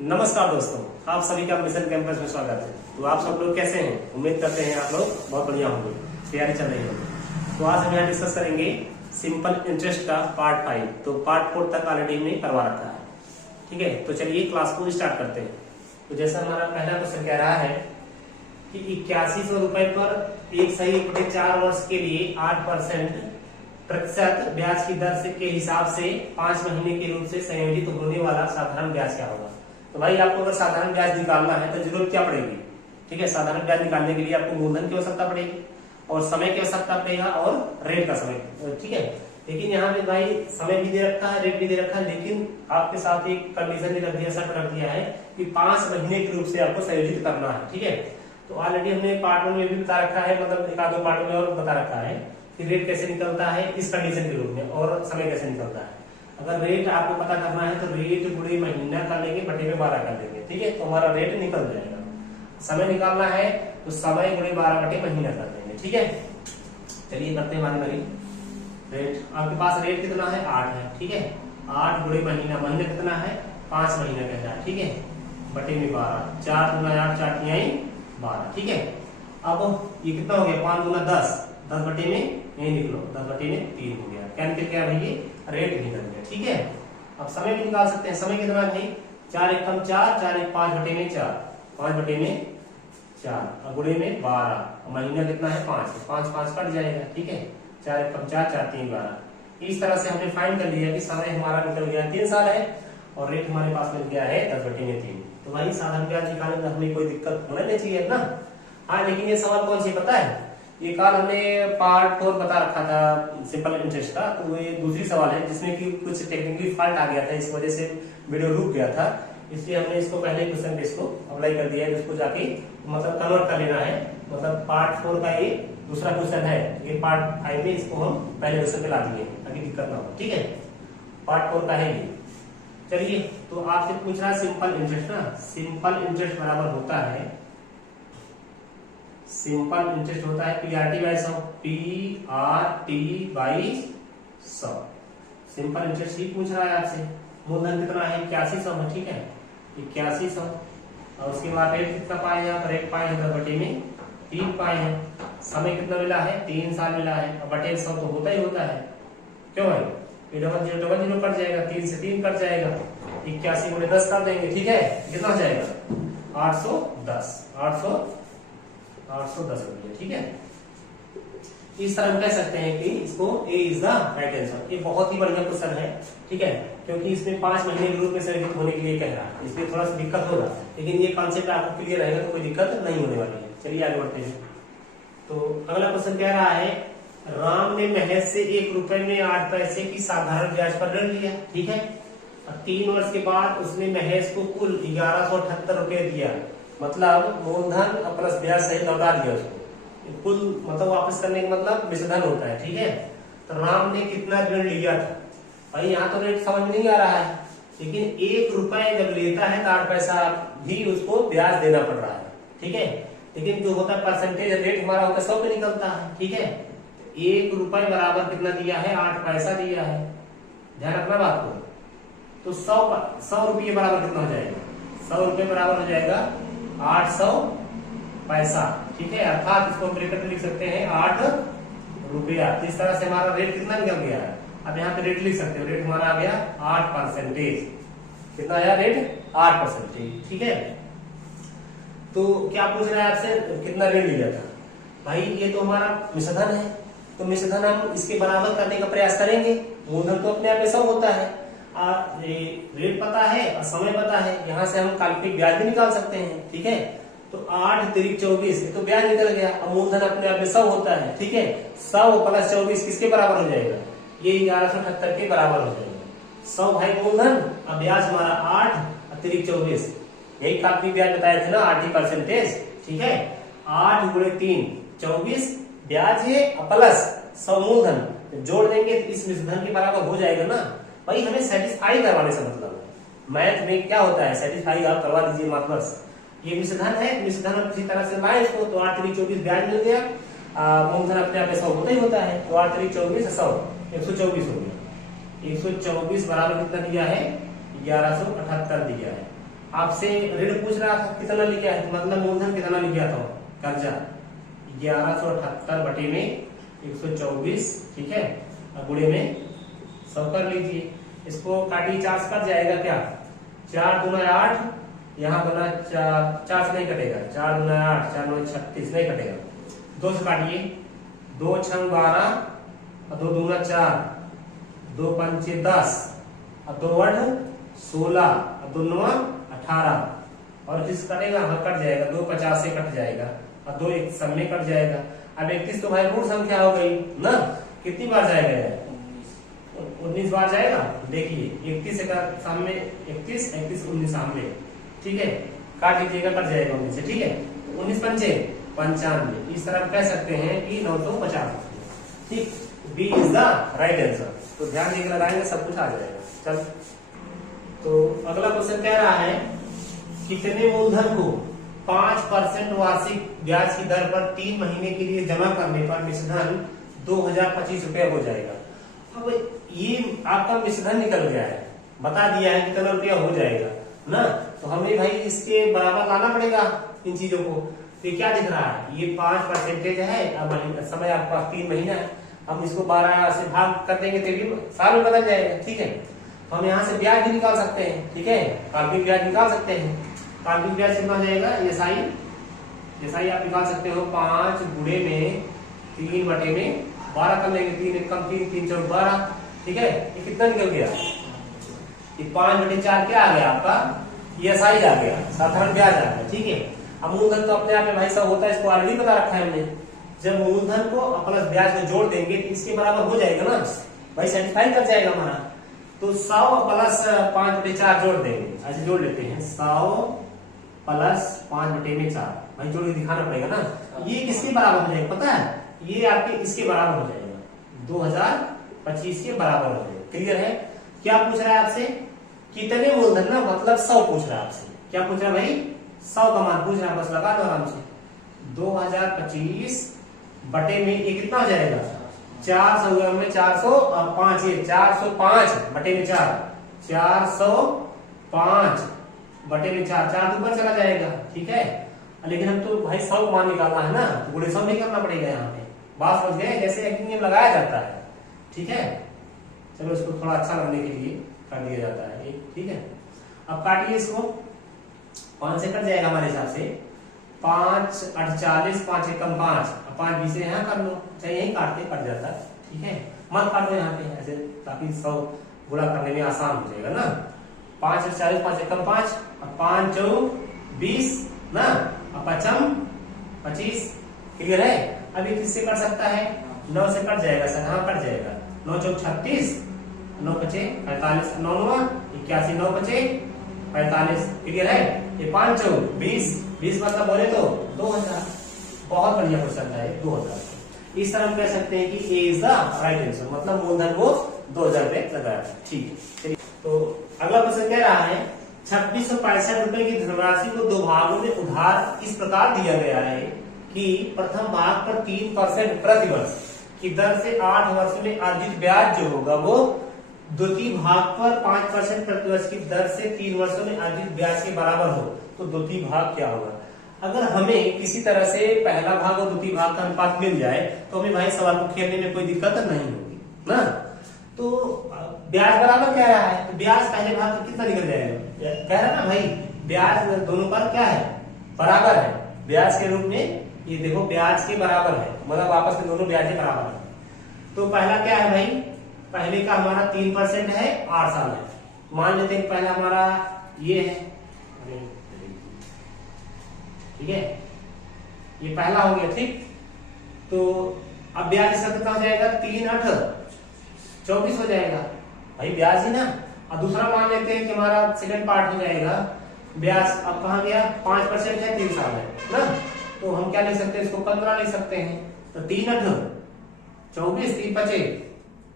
नमस्कार दोस्तों, आप सभी का मिशन कैंपस में स्वागत है। तो आप सब लोग कैसे हैं? उम्मीद करते हैं आप लोग बहुत बढ़िया होंगे, तैयारी चल रही होगी। तो आज हम यहाँ डिस्कस करेंगे सिंपल इंटरेस्ट का पार्ट 5। तो पार्ट 4 तक ऑलरेडी हमने करवा रखा है, ठीक है। तो चलिए क्लास को स्टार्ट करते हैं। तो जैसा हमारा पहला क्वेश्चन कह रहा है कि 8100 रुपए पर एक सही इक्विटी 4 वर्ष के लिए 8% प्रतिशत ब्याज की दर से के हिसाब से 5 महीने के रूप से संयोजित होने वाला साधारण ब्याज क्या होगा। तो भाई आपको अगर साधारण ब्याज निकालना है तो जरूरत क्या पड़ेगी, ठीक है। साधारण ब्याज निकालने के लिए आपको मूलधन की आवश्यकता पड़ेगी और समय की आवश्यकता पड़ेगा और रेट का समय, ठीक है। लेकिन यहाँ पे भाई समय भी दे रखा है, रेट भी दे रखा है, लेकिन आपके साथ एक कंडीशन भी रख दिया, शर्त रख दिया है कि 5 महीने के रूप से आपको संयोजित करना है, ठीक है। तो ऑलरेडी हमने पार्ट 1 में भी बता रखा है, मतलब एक आधो पार्ट में और बता रखा है कि रेट कैसे निकलता है इस कंडीशन के रूप में और समय कैसे निकलता है। अगर रेट आपको पता करना है तो रेट गुणे महीना कर लेंगे, बटे में 12 कर देंगे, ठीक है। तो हमारा रेट निकल जाएगा। समय निकालना है तो समय गुणे 12 बटे महीना कर देंगे, ठीक है। चलिए करते हैं हमारी बारी। रेट आपके पास रेट कितना है, 8 है, ठीक है। 8 गुणे महीना, महीना कितना है, 5 महीना कहता है, ठीक है। बटे में 12, 4 गुना 8, 4 तिहाई 12, ठीक है। अब ये कितना हो गया, 5 गुना 10, 10 बटे में ये निकलो, 10 बटे में 3 हो गया। कैंसिल क्या भाई, रेट निकल गया, ठीक है। अब समय भी निकाल सकते हैं। समय कितना है भाई, 4 एकम 4, 4 एक 5 बटे में 4, 5 बटे में 4, गुणे में 12, महीना कितना है 5, 5 5 कट जाएगा, ठीक है। 4 एकम 4, 4 3 12। इस तरह से हमने फाइंड कर लिया कि समय हमारा निकल गया 3 साल है और रेट हमारे पास मिल गया है 10 बटे में 3। तो भाई साधारण ब्याज निकालने में हमें कोई दिक्कत होना नहीं चाहिए ना। हाँ, लेकिन ये सवाल कौन सी पता है, ये कल हमने पार्ट 4 बता रखा था सिंपल इंटरेस्ट का। तो ये दूसरी सवाल है जिसमें कि कुछ टेक्निकली फॉल्ट आ गया था, इस वजह से वीडियो रुक गया था। इसलिए हमने इसको पहले क्वेश्चन पे इसको अप्लाई कर दिया है, इसको जाके मतलब कन्वर्ट कर लेना है। मतलब पार्ट 4 का ये दूसरा क्वेश्चन है, ये पार्ट 5 में इसको हम पहले क्वेश्चन पे ला दिए ताकि दिक्कत ना हो, ठीक है। पार्ट 4 का है ये। चलिए, तो आपसे पूछ रहा है सिंपल इंटरेस्ट ना। सिंपल इंटरेस्ट बराबर होता है, सिंपल इंटरेस्ट होता है PRT by 100, PRT by 100। Simple interest ही पूछ रहा है आपसे। मूलधन कितना है, 8100 है, ठीक है, 8100। और उसके बाद रेट कितना पाए यहाँ पर, 1 पाए है, 10 बटे में 3 पाए हैं। समय कितना मिला है, 3 साल मिला है। और बटे 100 तो होता ही होता है, क्यों भाई, ये डबल जीरो कट जाएगा, 3 से 3 कट जाएगा, 81 गुणे 10 कर देंगे, ठीक है। कितना हो जाएगा, 810 रुपये, ठीक है। इस तरह हम कह सकते हैं कि इसको ए इज द राइट आंसर। ये बहुत ही बढ़िया क्वेश्चन है, ठीक है, क्योंकि इसमें 5 महीने के रूप में संयोजित होने के लिए कह रहा है, इसलिए थोड़ा सा दिक्कत होगा, लेकिन ये कॉन्सेप्ट आपको क्लियर रहेगा तो कोई दिक्कत नहीं होने वाली है। चलिए आगे बढ़ते हैं। तो अगला क्वेश्चन कह रहा है, राम ने महज से 1 रुपए में 8 पैसे की साधारण ब्याज पर ऋण लिया, ठीक है। 3 वर्ष के बाद उसने महज को कुल 1178 रुपए दिया। मतलब मूलधन प्लस ब्याज सहित लौटा दिया उसको। कुल मतलब वापस करने का मतलब मिश्रधन होता है, ठीक है। तो राम ने कितना ऋण लिया था भाई, यहाँ तो रेट समझ में नहीं आ रहा है, लेकिन 1 रुपए जब लेता है तो 8 पैसा भी उसको ब्याज देना पड़ रहा है, ठीक है। लेकिन जो होता है परसेंटेज रेट हमारा होता है 100 पे निकलता है, ठीक है। 1 रुपए बराबर कितना दिया है, 8 पैसा दिया है, ध्यान रखना बात को। तो 100 रुपये बराबर कितना हो जाएगा, 100 रुपये बराबर हो जाएगा 800 पैसा, ठीक है। अर्थात इसको ब्रैकेट में लिख सकते हैं 8 रुपया। तो इस तरह से हमारा रेट कितना निकल गया है। अब यहाँ पे रेट लिख सकते हो, रेट हमारा आ गया 8%। कितना आया रेट, 8%, ठीक है। तो क्या पूछ रहा है आपसे, कितना ऋण लिया था भाई, ये तो हमारा मिश्रधन है, तो मिश्रधन हम इसके बराबर करने का प्रयास करेंगे। मूलधन तो अपने आप में 100 होता है, रेट पता है और समय पता है, यहाँ से हम काल्पनिक ब्याज भी निकाल सकते हैं, ठीक है। तो 8 तिरिक 24, तो ब्याज निकल गया। और मूलधन अपने आप में 100 होता है, ठीक है। 100 प्लस 24 किसके बराबर हो जाएगा, ये 1178 के बराबर हो जाएगा। 100 भाई मूलधन, और ब्याज हमारा 8 अतिरिक्त 24, यही काल्पनिक ब्याज बताए थे ना, 8%, ठीक है। 8 गुणे 3 24 ब्याज है प्लस 100 मूलधन, जोड़ देंगे तो इस मिश्रधन के बराबर हो जाएगा ना। भाई हमें सेटिस्फाई करवाने से मतलब है, मैथ में क्या होता है, सेटिस्फाई आप करवा दीजिए मत बस। ये मिश्रधन है, मिश्रधन किसी तरह से लाए इसको, तो 8 3 24 ब्याज मिल गया। मूलधन अपने आप में 100 होता ही होता है, तो 8 3 24 100 124 हो गया। 124 बराबर कितना दिया है, 1178 दिया है। आपसे ऋण पूछ रहा था कितना लिखा है, मतलब मूलधन कितना लिखा था कर्जा 1178 बटे में 124, ठीक है, अब गुणे में 100 कर लीजिए। इसको काटिए, 4 से कट जाएगा क्या, 4 दूना 8, यहाँ बना 4 से नहीं कटेगा, 4 दूना 8, 4 9 36 नहीं कटेगा, 2 से काटिए, 2 6 12 और 2 दूना 4, 2 पंचे 10 और 2 8 16 और 2 9 18 और किस कटेगा, हाँ कट जाएगा, 2 50 से कट जाएगा और 2 एक सब में कट जाएगा। अब 31 तो भाई ऋण संख्या हो गई ना, कितनी बार जाएगा, 19 बार जाएगा। देखिए 31 का सामने 31 31 19 सामने, ठीक है, काट लीजिएगा, कट जाएगा 19 से, ठीक है, 19 पंचे 95, इस तरह कह सकते हैं कि 950, ठीक, B is the right answer. तो ध्यान देकर लगाएंगे, सब कुछ आ जाएगा। चल, तो अगला क्वेश्चन कह रहा है कितने मूलधन को 5% वार्षिक ब्याज की दर पर 3 महीने के लिए जमा करने पर मिश्रधन 2025 रुपया हो जाएगा। अब ये आपका मिश्रधन निकल गया है, बता दिया है कितना रुपया हो जाएगा ना, तो हमें भाई इसके बराबर लाना पड़ेगा इन चीजों को। तो क्या दिख रहा है, ये 5% है, अब समय आपके पास 3 महीना है, हम इसको 12 से भाग कर देंगे तो भी साल में बदल जाएगा, ठीक है। तो हम यहाँ से ब्याज भी निकाल सकते हैं, ठीक है, काल्पनिक ब्याज निकाल सकते हैं। काल्पनिक ब्याज कितना हो जाएगा, एसआई आप निकाल सकते हो 5 गुणे में 3 बटे में 12 कर लेंगे, 3 एक कम 3 3 4 12, ठीक है। ये कितना निकल गया, ये 5 बटे 4 क्या आ गया आपका, एसआई आ गया, साधारण ब्याज आ गया, ठीक है। अब मूलधन तो अपने आप में भाई सब होता है, इसको ऑलरेडी बता रखा है हमने। जब मूलधन को प्लस ब्याज को जोड़ देंगे तो इसके बराबर हो जाएगा ना भाई, सेटिस्फाई कर जाएगा हमारा। तो 100 प्लस 5 बटे 4 जोड़ देंगे, ऐसे जोड़ लेते हैं, 100 प्लस 5 बटे में 4, भाई जोड़ के दिखाना पड़ेगा ना। ये किसके बराबर हो जाएगा पता है, ये आपके इसके बराबर हो जाएगा, 2025 के बराबर हो जाएगा। क्लियर है। क्या पूछ रहा है आपसे, कितने मूलधन ना, मतलब 100 पूछ रहा है आपसे। क्या पूछ रहा है भाई, 100 का मान पूछ रहा है, बस लगा दो आराम से। 2025 बटे में ये कितना हो जाएगा, 400 में 400 और 5 ये 405 बटे में 4, 405 बटे में 4, 4 ऊपर चला जाएगा, ठीक है। लेकिन हम तो भाई 100 का मान निकालना है ना, तो गुणे 100 नहीं करना पड़ेगा यहाँ पे। बात समझ गए, जैसे एक नियम लगाया जाता है, ठीक है। चलो इसको थोड़ा अच्छा लगने के लिए कर दिया जाता है, ठीक है। अब काटिए इसको, 5 से कट जाएगा हमारे हिसाब से, 5 48 5 एकम 5, 5 20 से यहाँ कर लो, चाहे यही काटते कट जाता है, ठीक है। मत काटो यहाँ पे ऐसे, ताकि 100 गुणा करने में आसान हो जाएगा ना। 5 48 5 एकम 5 और 5 4 20 ना, और 5 25। क्लियर है। अभी किससे कट सकता है, 9 से कट जाएगा सर, हाँ कट जाएगा, 9 4 36, 9 बचे 45, 9 9 81, 9 बचे 45। क्लियर है। ये 5 4 20, 20 मतलब बोले तो 2000। बहुत बढ़िया क्वेश्चन था ये, 2000। इस तरह हम कह सकते हैं कि ए इज द राइट आंसर, मतलब मूलधन को 2000 रुपए लगाया। ठीक है, तो अगला क्वेश्चन कह रहा है 2665 रुपए की धनराशि को 2 भागों में उधार इस प्रकार दिया गया है कि प्रथम भाग पर 3% प्रतिवर्ष की दर से 8 वर्ष में अर्जित ब्याज जो होगा वो द्वितीय भाग पर 5% प्रतिवर्ष की दर से 3 वर्षों में अर्जित ब्याज के बराबर हो, तो द्वितीय भाग क्या होगा। अगर हमें किसी तरह से पहला भाग और द्वितीय भाग का अनुपात मिल जाए तो हमें भाई सवाल को खेलने में कोई दिक्कत नहीं होगी ना। तो ब्याज बराबर कह रहा है, तो ब्याज पहले भाग का कितना निकल जाएगा, कह रहा है ना भाई ब्याज दोनों पर क्या है, बराबर है। ब्याज के रूप में ये देखो ब्याज के बराबर है, मतलब आपस में दोनों ब्याज के बराबर है। तो पहला क्या है भाई, पहले का हमारा 3% है, 8 साल है। मान लेते हैं पहला हमारा ये है, ठीक है, ये पहला हो गया, ठीक। तो अब ब्याज इसका कितना हो जाएगा, 3 8 24 हो जाएगा भाई ब्याज ही ना। और दूसरा मान लेते हैं कि हमारा सेकंड पार्ट हो जाएगा ब्याज, अब कहाँ गया, 5% है, 3 साल है ना। तो हम क्या लिख सकते हैं, इसको 15 लिख सकते हैं। तो 3 8 24, 3 5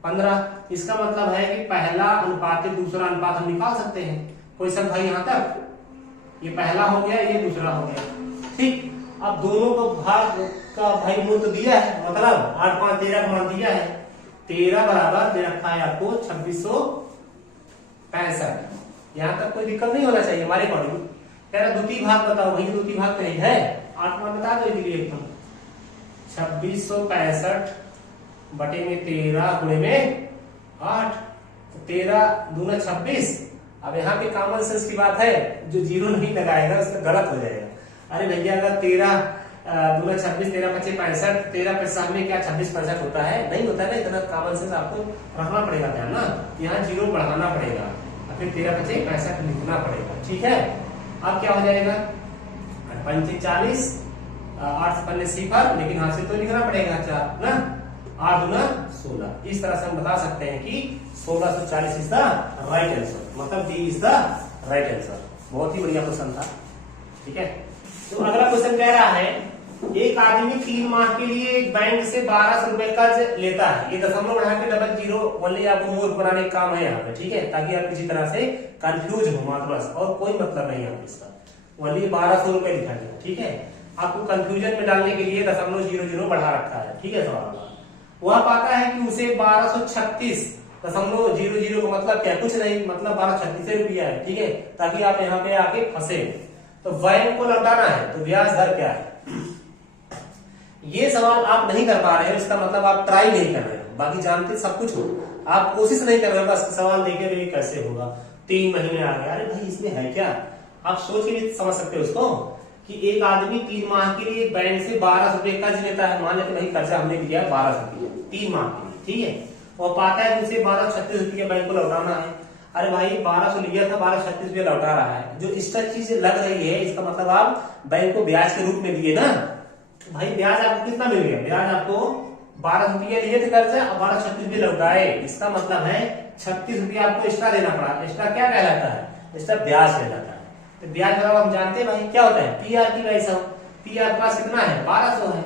15। इसका मतलब है कि पहला अनुपात दूसरा अनुपात हम निकाल सकते हैं। कोई सब भाई यहाँ तक, ये पहला हो गया, ये दूसरा हो गया, ठीक। अब दोनों को भाग का भाई मूल तो दिया है, मतलब 8 5 13 का मान दिया है। 13 बराबर दे रखा है आपको 2665, यहाँ तक कोई दिक्कत नहीं होना चाहिए हमारे अकॉर्डिंग। कह रहा द्वितीय भाग बताओ, वही द्वितीय भाग कहीं है 8 मान बता दो इजीली एकदम। 2665 बटे में 13 गुणे में 8, 13 दूना 26। अब यहाँ पे कॉमन सेंस की बात है, जो जीरो नहीं लगाएगा उसका गलत हो जाएगा। अरे भैया अगर 13 दूना 26, 13 पच्चीस 65, 13 पैसा में क्या 26 65 होता है? नहीं होता है ना। इतना कॉमन सेंस आपको रखना पड़ेगा ध्यान ना, यहाँ जीरो बढ़ाना पड़ेगा, फिर 13 पच्चीस 65 लिखना पड़ेगा। ठीक है, अब क्या हो जाएगा 45, 8 से पन्ने सिफर, लेकिन हाथ से तो लिखना पड़ेगा 4 ना, 8 दूना 16। इस तरह से हम बता सकते हैं कि 1640 इज द राइट आंसर, मतलब D is the right answer. बहुत ही बढ़िया क्वेश्चन था। ठीक है, तो अगला क्वेश्चन कह रहा है एक आदमी 3 माह के लिए एक बैंक से 1200 रुपए कर्ज लेता है। ये दशमलव बढ़ा के डबल जीरो ओनली आपको मूर्ख बनाने का काम है यहाँ पे। ठीक है, ताकि आप किसी तरह से कंफ्यूज हो मात्र बस, और कोई मतलब नहीं है इसका। ओनली 1200 रुपए लिखा गया। ठीक है, आपको कंफ्यूजन में डालने के लिए दशमलव 00 बढ़ा रखा है। ठीक है, सवाल वह पाता है कि उसे 1236.00 का मतलब क्या? कुछ नहीं, मतलब 1236 रुपया है। ठीक है, ताकि आप यहाँ पे आके फंसे। तो बैंक को लौटाना है तो ब्याज दर क्या है? ये सवाल आप नहीं कर पा रहे हैं, इसका मतलब आप ट्राई नहीं कर रहे हो। बाकी जानते सब कुछ हो, आप कोशिश नहीं कर रहे हो, बस सवाल देखे रहे कैसे होगा। 3 महीने आ गए, अरे भाई इसमें है क्या? आप सोच के भी समझ सकते हो उसको कि एक आदमी 3 माह के लिए बैंक से 1200 रुपए कर्ज लेता है। मान लेते भाई कर्जा हमने लिया है 1200 रुपया 3 माह के लिए। ठीक है, वो पाता है कि उसे 1236 रुपया बैंक को लौटाना है। अरे भाई 1200 लिया था, 1236 रुपया लौटा रहा है। जो एक्स्ट्रा चीज लग रही है, इसका मतलब आप बैंक को ब्याज के रूप में दिए ना। भाई ब्याज आपको कितना मिल गया? ब्याज आपको 1200 रुपया लिए थे कर्जा और 1236 रुपया लौटाए। इसका मतलब है 36 रुपया आपको एक्स्ट्रा देना पड़ा। एक्स्ट्रा क्या कहलाता है? एक्स्ट्रा ब्याज कहलाता है। तो ब्याज बराबर हम जानते हैं भाई क्या होता है? PRT by 100। PR पास कितना है? 1200 है।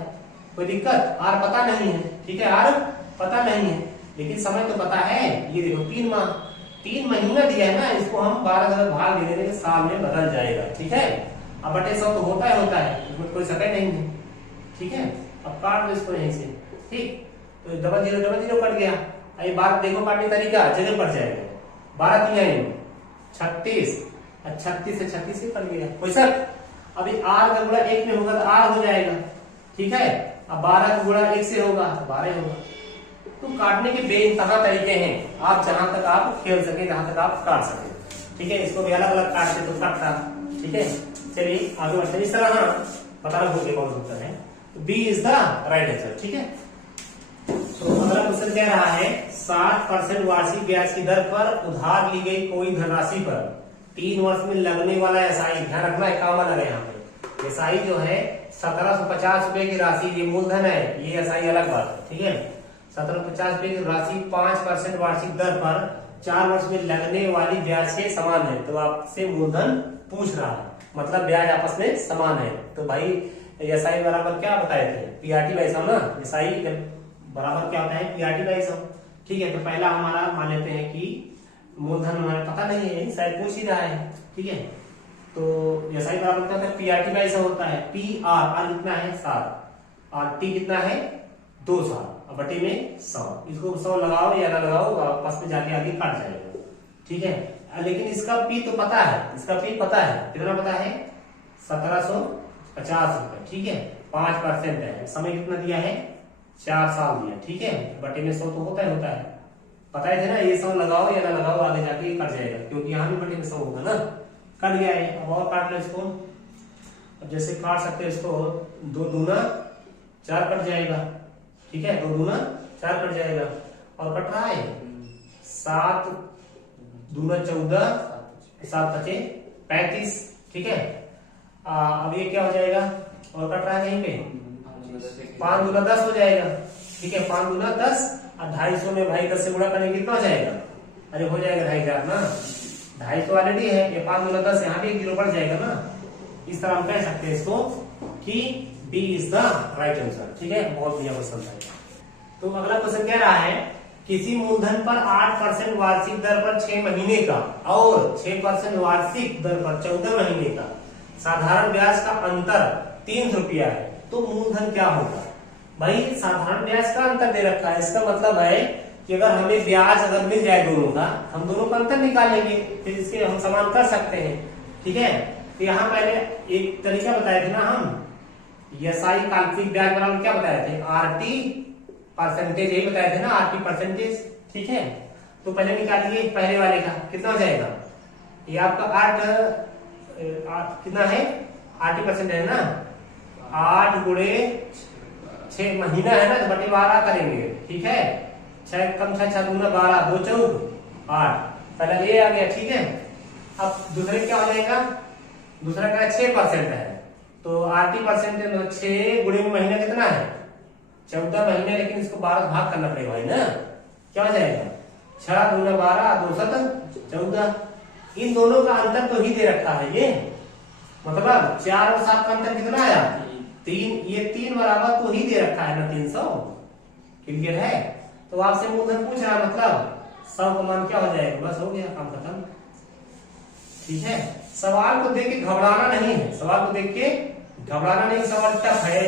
कोई दिक्कत? R पता नहीं है। ठीक है, R पता नहीं है, लेकिन समय तो पता है। ये देखो 3 माह 3 महीना दिया है ना, इसको हम 12 से भाग दे देंगे, साल में बदल जाएगा। ठीक है, अब बटे 100 तो होता है, इसमें कोई शक नहीं है। ठीक है, अब काट दो इसको यहीं से। ठीक, तो डबल जीरो कट गया। ये बात देखो काटने तरीका जगह पड़ जाएगा। 12 3 36, 36 से 36 से कट गया। कोई शक? अभी R का गुणा 1 में होगा तो R हो जाएगा। ठीक है, अब 12 का गुणा 1 से होगा तो 12 होगा। तो काटने के बेइंतहा तरीके हैं, आप जहां तक आप खेल सके, जहां तक आप काट सके। ठीक है, इसको भी अलग अलग काटते तो काटता। ठीक है, चलिए आगे बढ़ते हैं। इस तरह हाँ बताना भूल गए कौन सा उत्तर है, तो B is the right answer. ठीक है, तो अगला क्वेश्चन कह रहा है 60% वार्षिक ब्याज की दर पर उधार ली गई कोई धनराशि पर 3 वर्ष में लगने वाला एसआई, ध्यान रखना है काम अलग है यहाँ पे। एसआई जो है 1750 रुपए की राशि, ये मूलधन है, ये एसआई अलग बात है। ठीक है, 1750 रुपए की राशि 5% वार्षिक दर पर 4 वर्ष में लगने वाली ब्याज से समान है। तो आपसे मूलधन पूछ रहा है, मतलब ब्याज आपस में समान है। तो भाई एसआई बराबर क्या बताए थे? PRT बाई 100 ना। एसआई बराबर क्या होता है? PRT by 100। ठीक है, तो पहला हमारा मान लेते हैं कि मूलधन हमारा पता नहीं है, शायद पूछ ही रहा है। ठीक है, तो एसआई बराबर क्या होता है? PRT बाई 100 होता है। PR कितना है? 7 और T कितना है? 200 बटे में 100। इसको 100 लगाओ या ना लगाओ, आपस में जाके आगे काट जाएगा। ठीक है, लेकिन इसका P तो पता है, इसका P पता है। कितना पता है? 1750 रुपए। ठीक है, 5% है। समय कितना दिया है? 4 साल दिया। ठीक है, बटे में 100 तो होता है। पता है ना, ये 100 लगाओ या ना लगाओ, आगे जाके कट जाएगा, क्योंकि यहाँ भी बटे में 100 होगा ना। कट गया है, अब और काट लो इसको। अब जैसे काट सकते हो इसको, 2 दूना 4 कट जाएगा। ठीक है, 2 दूना 4 कट जाएगा, और कट रहा है 7 दूना 14, 7 पचे 35। ठीक है, अब ये क्या हो जाएगा? और कट रहा है कहीं पे 5 दूना 10 हो जाएगा। ठीक है, 5 दूना 10 और 250 में भाई 10 से गुणा करेंगे कितना हो जाएगा? अरे हो जाएगा 2500 ना। 250 ऑलरेडी है, ये 5 दूना 10, यहाँ भी 1 जीरो बढ़ जाएगा ना। इस तरह हम कह सकते हैं इसको कि B is the right answer. ठीक है, बहुत बढ़िया क्वेश्चन था। तो अगला क्वेश्चन कह रहा है किसी मूलधन पर 8% वार्षिक दर पर 6 महीने का और 6% वार्षिक दर पर 14 महीने का साधारण ब्याज का अंतर 300 रुपया है, तो मूलधन क्या होगा? भाई साधारण ब्याज का अंतर दे रखा है, इसका मतलब है कि अगर हमें ब्याज अगर मिल जाए दोनों का, हम दोनों का अंतर निकालेंगे, फिर इससे हम समान कर सकते हैं। ठीक है, तो यहाँ पहले एक तरीका बताए थे ना हम, एसआई काल्पनिक ब्याज बराबर क्या बताए थे, आरटी परसेंटेज, यही बताए थे ना, आरटी परसेंटेज। ठीक है, तो पहले निकालिए पहले वाले का, कितना हो जाएगा, ये आपका 8 कितना है, 80% है ना, 8 गुणे 6 महीना है ना, तो बटे 12 करेंगे। ठीक है, 6 कम 6 दूना 12, 2 4 8, पहले ये आ गया। ठीक है, अब दूसरे क्या हो जाएगा, दूसरा क्या है, 6% है, तो 80% है, 6 गुणे में महीना कितना है, 14 महीने, लेकिन इसको 12 भाग करना पड़ेगा भाई ना, क्या हो जाएगा, 6 दूना 12, 2 7 14। इन दोनों का अंतर तो ही दे रखा है ये, मतलब 4 और 7 का अंतर कितना आया, 3, ये 3 बराबर तो ही दे रखा है ना, 300। क्लियर है, तो आपसे मूलधन पूछ रहा है, मतलब 100 का मान क्या हो जाएगा, बस हो गया काम खत्म। ठीक है, सवाल को देख के घबराना नहीं है, सवाल को देख के घबराना नहीं, सवाल टफ है,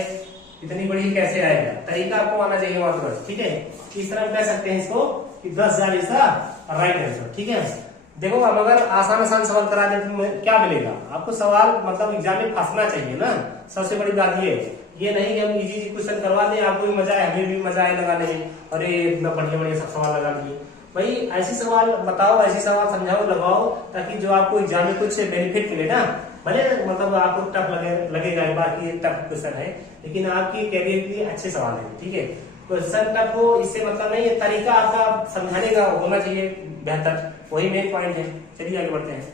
इतनी बड़ी कैसे आएगा, तरीका आपको आना चाहिए मात्र। ठीक है, इस तरह कह सकते हैं इसको कि 10,000 इसका राइट आंसर। ठीक है, देखो अब अगर आसान सवाल करा दे तो क्या मिलेगा आपको, सवाल मतलब एग्जाम में फंसना चाहिए ना, सबसे बड़ी बात ये नहीं कि हम इजी क्वेश्चन करवा दें, आपको भी मजा है, हमें भी मजा आए लगाने में, अरे इतना बढ़िया बढ़िया सब सवाल लगा दिए। भाई ऐसे सवाल बताओ, ऐसे सवाल समझाओ, लगाओ, ताकि जो आपको एग्जाम में कुछ बेनिफिट मिले ना, भले मतलब आपको टफ लगेगा एक बार की टफ क्वेश्चन है, लेकिन आपकी कैरियर के लिए अच्छे सवाल है। ठीक है, क्वेश्चन टफ हो इससे मतलब नहीं, ये तरीका आपका समझाने का होना चाहिए बेहतर, वही मेन पॉइंट है। चलिए आगे बढ़ते हैं।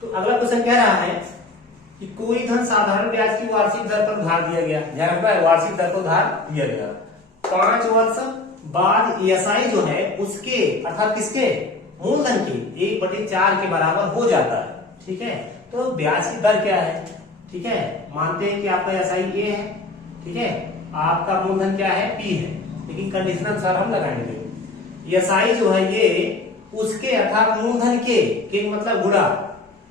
तो अगला क्वेश्चन कह रहा है कि कोई धन साधारण ब्याज की वार्षिक दर पर उधार दिया गया, ध्यान रखना है, वार्षिक दर पर उधार दिया गया, 5 वर्ष बाद एसआई जो है उसके अर्थात किसके, मूलधन के 1/4 के बराबर हो जाता है। ठीक है, तो ब्याज की दर क्या है, ठीक है, मानते हैं कि आपका एसआई ए है, ठीक है, आपका मूलधन क्या है, पी है, लेकिन कंडीशन अनुसार हम लगाएंगे, एसआई जो है ये उसके अर्थात मूलधन के मतलब गुणा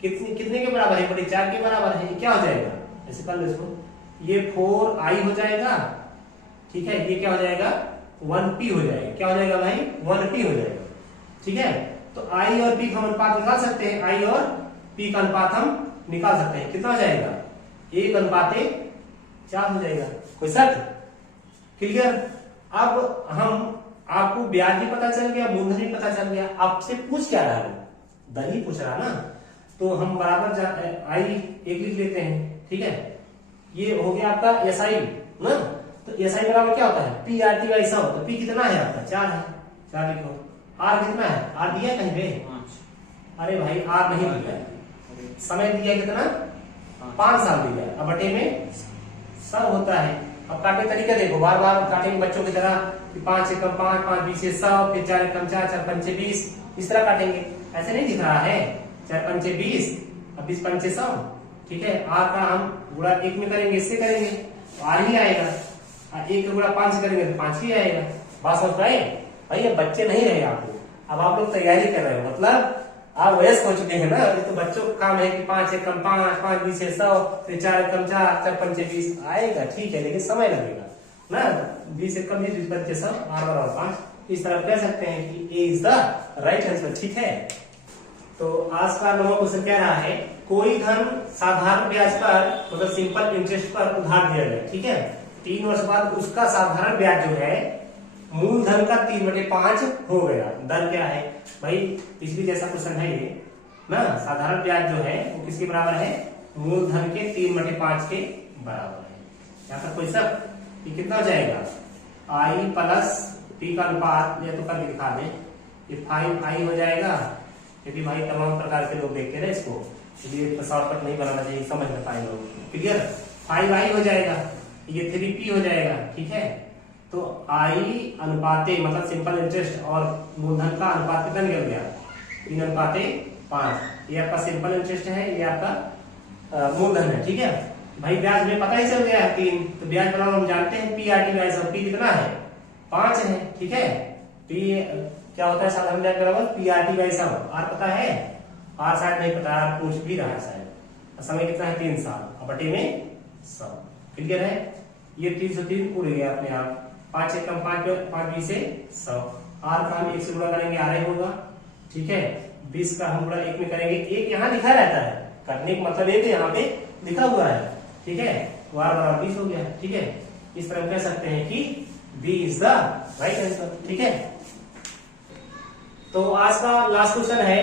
कितने के बराबर है, 4 के बराबर है, ये क्या हो जाएगा, ऐसे कर लो इसको, ये 4i हो जाएगा। ठीक है, ये क्या हो जाएगा, 1p हो जाएगा, क्या हो जाएगा भाई, 1p हो जाएगा। ठीक है, तो i और p का अनुपात निकाल सकते हैं, i और p का अनुपात हम निकाल सकते हैं, कितना हो जाएगा, 1:4 हो जाएगा, कोई शक, क्लियर। अब हम आपको ब्याज भी पता चल गया, मूलधन भी पता चल गया, आपसे पूछ क्या रहा है, दर ही पूछ रहा ना, तो हम बराबर आई एक लिख लेते हैं। ठीक है, ये हो गया आपका एसआई ना, तो एसआई बराबर क्या होता है, पी आर टी बाई 100, तो पी कितना है आपका, 4 है, 4 लिखो, आर कितना है, आर दिया कहीं पे, अरे भाई आर नहीं दिया, समय दिया कितना, 5 साल दिया, अब बटे में 100 होता है। अब काटे तरीका देखो, बार बार काटेंगे बच्चों की तरह, 5 एकम 5, 5 20 100, फिर 4 एकम 4, 4 पंचे 20, इस तरह काटेंगे, ऐसे नहीं दिख रहा है, 4 पंचे 20, अब 20 पंचे 100। ठीक है, आर का हम गुणा 1 में करेंगे, इससे करेंगे तो आर ही आएगा, 1 का गुणा 5 से करेंगे तो 5 ही आएगा। बात समझ पाए भाई, अब बच्चे नहीं रहे आपको, अब आप लोग तैयारी कर रहे हो, मतलब आप वयस्क हो चुके हैं ना, ये तो बच्चों का काम है कि 5 एकम 5, 5 20 100, फिर 4 एकम 4, 4 पंचे 20 आएगा, ठीक है, लेकिन समय लगेगा ना, 20 एकम 20, 20 पंचे 100, आर बराबर 5, इस तरह कह सकते हैं कि ए इज द राइट आंसर। ठीक है, तो आज का 9वां क्वेश्चन कह रहा है कोई धन साधारण ब्याज पर मतलब सिंपल इंटरेस्ट पर उधार दिया गया। ठीक है, 3 वर्ष बाद उसका साधारण ब्याज जो है मूलधन का 3/5 हो गया। दर क्या है भाई, पिछली जैसा क्वेश्चन है ये ना, साधारण ब्याज जो है वो किसके बराबर है, मूलधन के 3/5 के बराबर है। यहाँ तक कोई सब, ये कितना हो जाएगा, आई प्लस पी का अनुपात, या तो करके दिखा दें, ये 5i हो जाएगा, क्योंकि भाई तमाम प्रकार के लोग देखते हैं इसको, इसलिए शॉर्टकट नहीं बनाना चाहिए, समझ में पाए लोग, क्लियर। 5i हो जाएगा, ये 3p हो जाएगा। ठीक है, तो i अनुपाते मतलब सिंपल इंटरेस्ट और मूलधन का अनुपात कितना निकल गया, 3:5। ये आपका सिंपल इंटरेस्ट है, ये आपका मूलधन है। ठीक है भाई, ब्याज में पता ही चल गया है 3, तो ब्याज बराबर हम जानते हैं P R T by 100, P कितना है, 5 है। ठीक है, पी क्या होता है साधारण ब्याज बराबर P R T by 100, R पता है, आर शायद नहीं पता, आर पूछ भी रहा है शायद, समय कितना है 3 साल, और बटे में 100, क्लियर है। ये 303 उड़ गया अपने आप, 5 एकम 5 20 से 100, आर का हम 1 से गुणा करेंगे आर ही होगा, ठीक है। 20 का हम गुणा 1 में करेंगे, 1 यहाँ लिखा रहता है, करने का मतलब ये यहाँ पे लिखा हुआ है, ठीक है। तो आर बराबर 20 हो गया, ठीक है। इस तरह हम कह सकते हैं कि B is the right answer, ठीक है। तो आज का लास्ट क्वेश्चन है,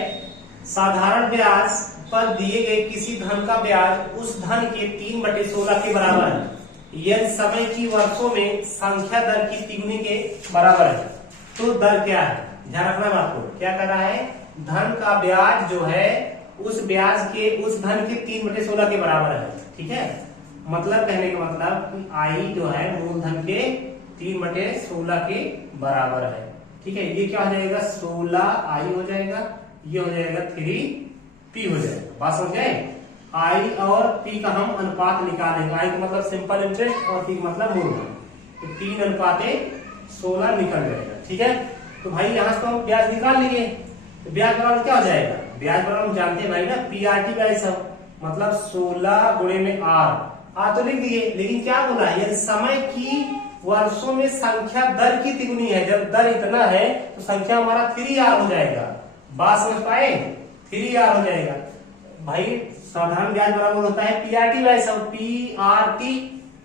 साधारण ब्याज पर दिए गए किसी धन का ब्याज उस धन के 3/16 के बराबर है यदि समय की वर्षों में संख्या दर की तिगुनी के बराबर है। तो दर क्या है, ध्यान रखना बात को, क्या कर रहा है, धन का ब्याज जो है उस ब्याज के उस धन के 3/16 के बराबर है, ठीक है। मतलब कहने का मतलब आई जो है मूलधन के 3/16 के बराबर है, ठीक है। ये क्या हो जाएगा, 16 आई हो जाएगा, ये हो जाएगा 3p हो जाएगा। बात समझ गए, आई और पी का हम अनुपात निकालेंगे। आई का मतलब सिंपल इंटरेस्ट और पी का मतलब मूलधन, तो 3:16 निकल जाएगा, ठीक है। तो भाई यहां से तो हम ब्याज निकाल लिए, तो ब्याज बराबर क्या हो जाएगा, ब्याज बराबर हम जानते हैं भाई ना पीआरटी बाई सब, मतलब 16 गुणे में आर तो लिख दिए, लेकिन क्या बोला है, यदि समय की वर्षों में संख्या दर की तिगुनी है, जब दर इतना है तो संख्या हमारा 3r हो जाएगा। बात समझ पाए, 3r हो जाएगा भाई। साधारण ब्याज बराबर होता है पीआरटी बाई सब, पीआरटी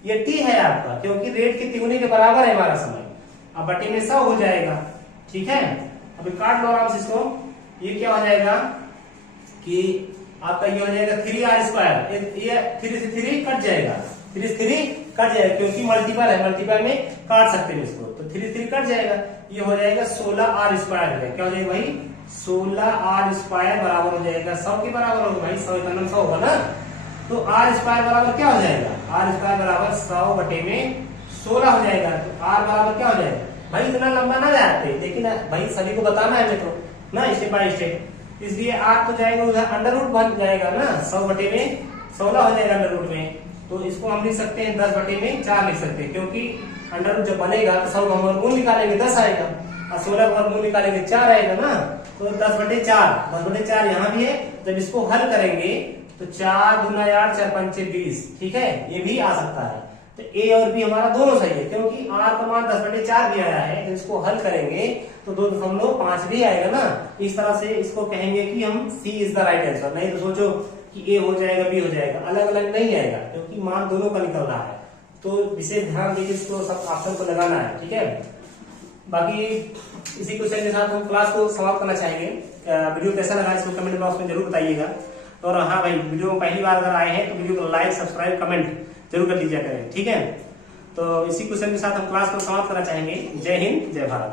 ये टी है आपका, क्योंकि रेट की तिगुनी के बराबर है हमारा समय, अब बटे में 100 हो जाएगा, ठीक है। अभी काट लो आराम से इसको, ये क्या हो जाएगा कि आपका ये हो जाएगा 3r², ये 3 से 3 कट जाएगा, 3 से 3 कट जाएगा, क्योंकि मल्टीपल है, मल्टीपल में काट सकते हैं इसको, तो 3 से 3 कट जाएगा, ये हो जाएगा 16r²। क्या हो जाएगा भाई, 16r² बराबर हो जाएगा 100 के बराबर होगा भाई, 100 का 100 होगा ना, तो r² बराबर क्या हो जाएगा, r² बराबर 100 बटे में 16 हो जाएगा। तो r बराबर क्या हो जाएगा भाई, इतना लंबा ना जाते, लेकिन भाई सभी को बताना है मेरे को ना स्टेप बाय स्टेप, इसलिए r तो जाएगा उधर अंडर रूट बन जाएगा ना, 100 बटे में 16 हो जाएगा अंडर रूट में, तो इसको हम लिख सकते हैं 10 बटे में 4 लिख सकते हैं, क्योंकि अंडर रूट जब बनेगा तो 100 का वर्गमूल निकालेंगे 10 आएगा, और 16 का वर्गमूल निकालेंगे 4 आएगा ना, तो 10/4 यहाँ भी है। जब इसको हल करेंगे तो 4 दूना 8 4 पंचे 20, ठीक है, ये भी आ सकता है। तो ए और बी हमारा दोनों सही है, क्योंकि आर का मान 10/4 भी आया है, तो इसको हल करेंगे तो 2.5 भी आएगा ना। इस तरह से इसको कहेंगे कि हम सी इज द राइट आंसर। नहीं तो सोचो कि ए हो जाएगा बी हो जाएगा, अलग अलग नहीं आएगा, क्योंकि मान दोनों का निकल रहा है। तो विशेष ध्यान देकर इसको सब ऑप्शन को लगाना है, ठीक है। बाकी इसी क्वेश्चन के साथ हम क्लास को समाप्त करना चाहेंगे। वीडियो कैसा लगा इसको कमेंट बॉक्स में जरूर बताइएगा। और हाँ भाई, वीडियो में पहली बार अगर आए हैं तो वीडियो को लाइक सब्सक्राइब कमेंट जरूर कर दीजिए करें, ठीक है। तो इसी क्वेश्चन के साथ हम क्लास को समाप्त करना चाहेंगे। जय हिंद, जय भारत।